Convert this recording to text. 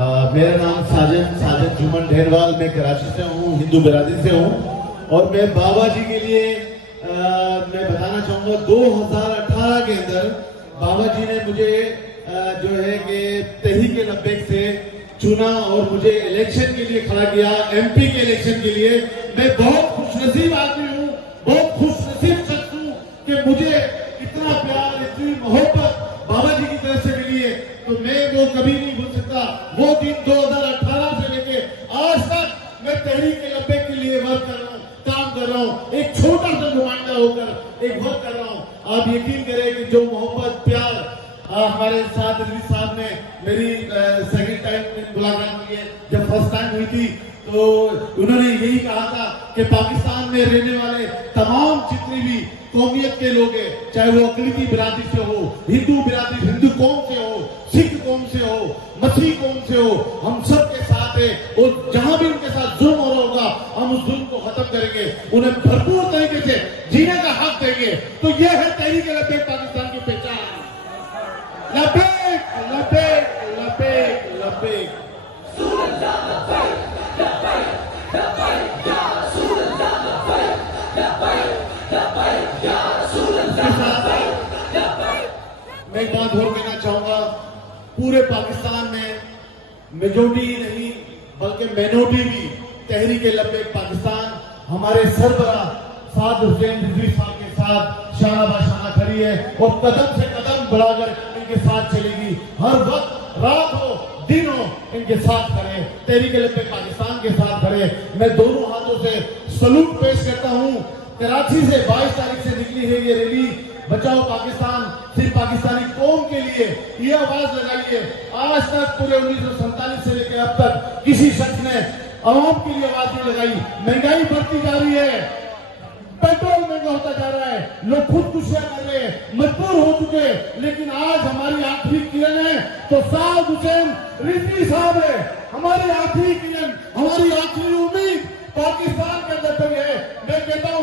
मेरा नाम साजिद जुम्मन ढेरवाल, मैं कराची से हूँ, हिंदू बिरादरी से हूँ। और मैं बाबा जी के लिए मैं बताना चाहूँगा 2018 के अंदर बाबा जी ने मुझे जो है कि तहरीक लब्बैक से चुना और मुझे इलेक्शन के लिए खड़ा किया, एमपी के इलेक्शन के लिए। मैं बहुत खुशनसीब आदमी हूँ, बहुत खुशनसीब शख्स हूँ कि मुझे इतना प्यार, इतनी मोहब्बत बाबा जी की तरफ से मिली है। तो मैं वो कभी नहीं भूल सकता। वो दिन 2018 से लेके आज तक मैं तहरीक लब्बैक के लिए वर्क कर रहा हूँ, काम कर रहा हूँ, एक छोटा सा नुमाइंदा होकर एक वर्क कर रहा हूँ। आप यकीन करें कि जो मोहब्बत, प्यार हमारे साथ रिजवी साहब ने मेरी सेकंड टाइम मुलाकात की है, जब फर्स्ट टाइम हुई थी तो उन्होंने यही कहा था कि पाकिस्तान में रहने वाले तमाम जितनी भी कौमियत के लोग हैं, चाहे वो अकलीती बिरादरी से हो, हिंदू बिरादरी, हिंदू कौम से हो, सिख कौम से हो, मसीह कौम से हो, हम सब के साथ है। और जहां भी उनके साथ जुल्म हो रहा होगा, हम उस जुल्म को खत्म करेंगे, उन्हें भरपूर तरीके से जीने का हक देंगे। तो यह है तहरीक लब्बैक पाकिस्तान की पहचान। लब्बैक लब्बैक लब्बैक लब्बैक। मैं एक बात और कहना चाहूंगा, पूरे पाकिस्तान में मेजोरिटी नहीं बल्कि माइनॉरिटी भी तहरीक लब्बैक पाकिस्तान हमारे सरबराह साद हुसैन रिजवी साहब के साथ शाना बाशाना खड़ी है और कदम से कदम बढ़ाकर इनके साथ चलेगी। हर वक्त, रात हो दिन हो, इनके साथ खड़े, तहरीक लब्बैक पाकिस्तान के साथ खड़े। मैं दोनों हाथों से सलूट पेश करता हूँ। कराची से 22 तारीख से निकली है ये रैली, बचाओ पाकिस्तान, सिर्फ पाकिस्तानी कौम के लिए ये आवाज लगाई है। आज तक पूरे 1947 से लेकर अब तक किसी शख्स ने आवाम के लिए आवाज नहीं लगाई। महंगाई बढ़ती जा रही है, पेट्रोल महंगा होता जा रहा है, लोग खुदकुशियां कर रहे हैं, मजबूर हो चुके हैं। लेकिन आज हमारी आखिरी किरण है तो साद हुसैन रिजवी साहब है। हमारी आखिरी किरण, हमारी आखिरी उम्मीद पाकिस्तान के अंदर है। मैं कहता हूं